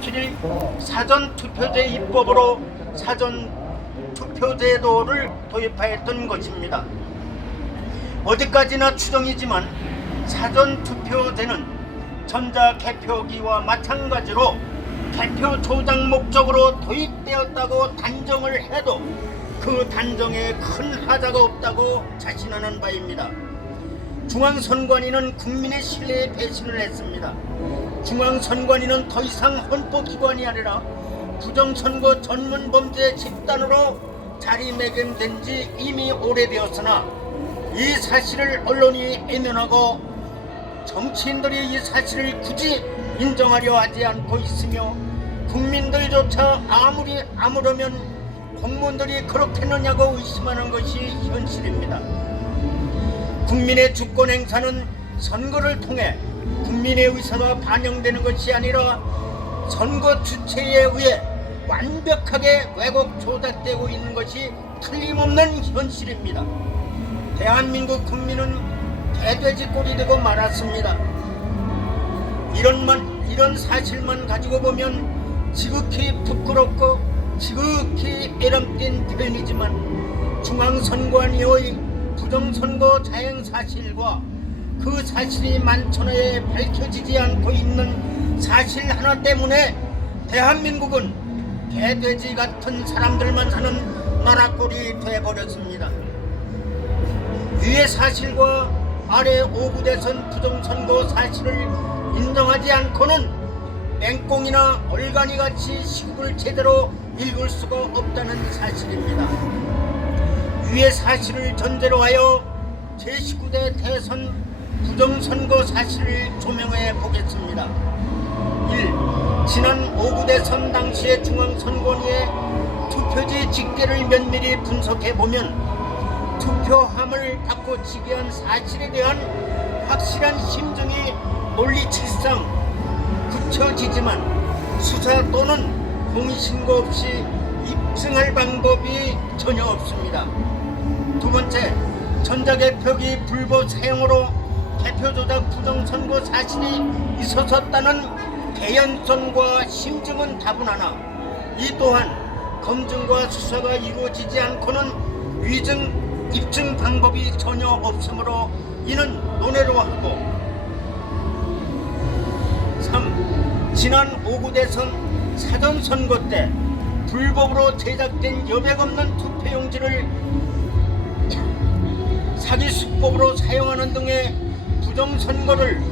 7일 사전투표제 입법으로 사전투표제도를 도입하였던 것입니다. 어디까지나 추정이지만 사전투표제는 전자개표기와 마찬가지로 개표 조작 목적으로 도입되었다고 단정을 해도 그 단정에 큰 하자가 없다고 자신하는 바입니다. 중앙선관위는 국민의 신뢰에 배신을 했습니다. 중앙선관위는 더 이상 헌법기관이 아니라 부정선거 전문범죄 집단으로 자리매김된 지 이미 오래되었으나 이 사실을 언론이 외면하고 정치인들이 이 사실을 굳이 인정하려 하지 않고 있으며 국민들조차 아무러면 공무원들이 그렇겠느냐고 의심하는 것이 현실입니다. 국민의 주권 행사는 선거를 통해 국민의 의사가 반영되는 것이 아니라 선거 주체에 의해 완벽하게 왜곡 조작되고 있는 것이 틀림없는 현실입니다. 대한민국 국민은 개돼지꼴이 되고 말았습니다. 이런 사실만 가지고 보면 지극히 부끄럽고 지극히 애람된 표현이지만 중앙선관위의 부정선거 자행 사실과 그 사실이 만천하에 밝혀지지 않고 있는 사실 하나 때문에 대한민국은 개돼지 같은 사람들만 사는 나라꼴이 되어버렸습니다. 위의 사실과 아래 5구 대선 부정선거 사실을 인정하지 않고는 맹꽁이나 얼간이같이 시국을 제대로 읽을 수가 없다는 사실입니다. 위의 사실을 전제로 하여 제19대 대선 부정선거 사실을 조명해 보겠습니다. 1. 지난 5구 대선 당시의 중앙선관위의 투표지 집계를 면밀히 분석해 보면 투표함을 바꿔치기 한 사실에 대한 확실한 심증이 논리치상 굳혀지지만 수사 또는 공신고 없이 입증할 방법이 전혀 없습니다. 두 번째, 전자개표기 불법 사용으로 개표조작 부정선거 사실이 있었다는 개연성과 심증은 다분하나 이 또한 검증과 수사가 이루어지지 않고는 입증 방법이 전혀 없으므로 이는 논외로 하고 3. 지난 5구 대선 사전선거 때 불법으로 제작된 여백 없는 투표용지를 사기 수법으로 사용하는 등의 부정선거를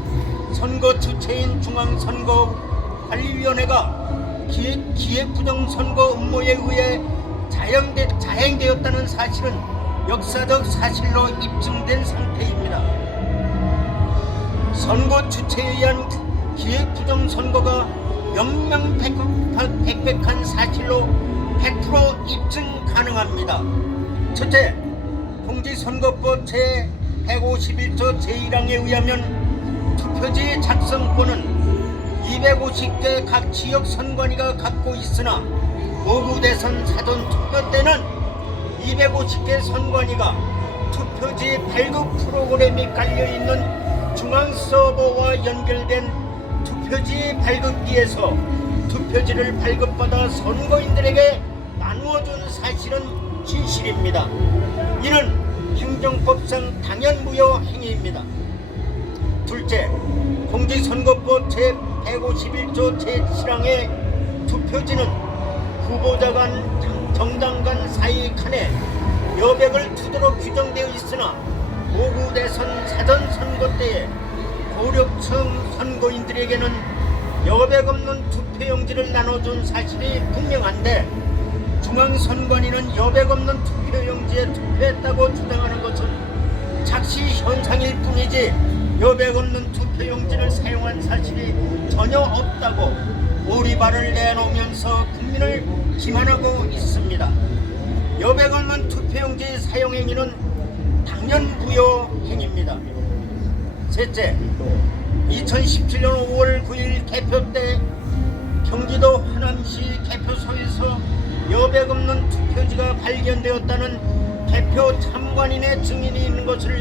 선거 주체인 중앙선거관리위원회가 기획 부정선거 음모에 의해 자행되었다는 사실은 역사적 사실로 입증된 상태입니다. 선거 주체에 의한 기획 부정선거가 명명백백한 사실로 100% 입증 가능합니다. 첫째, 공직선거법 제151조 제1항에 의하면 투표지 작성권은 250개 각 지역 선관위가 갖고 있으나 5구 대선 사전투표 때는 250개 선관위가 투표지 발급 프로그램이 깔려있는 중앙서버와 연결된 투표지 발급기에서 투표지를 발급받아 선거인들에게 나누어준 사실은 진실입니다. 이는 행정법상 당연무효 행위입니다. 둘째, 공직선거법 제151조 제7항의 투표지는 후보자 간 정당 간 사이 칸에 여백을 두도록 규정되어 있으나 5구 대선 사전선거 때에 고력층 선거인들에게는 여백 없는 투표용지를 나눠준 사실이 분명한데 중앙선관위는 여백 없는 투표용지에 투표했다고 주장하는 것은 착시 현상일 뿐이지 여백 없는 투표용지를 사용한 사실이 전혀 없다고 오리발을 내놓으면서 국민을 기만하고 있습니다. 여백 없는 투표용지 사용 행위는 당연무효 행위입니다. 셋째, 2017년 5월 9일 개표 때 경기도 하남시 개표소에서 여백 없는 투표지가 발견되었다는 개표 참관인의 증인이 있는 것을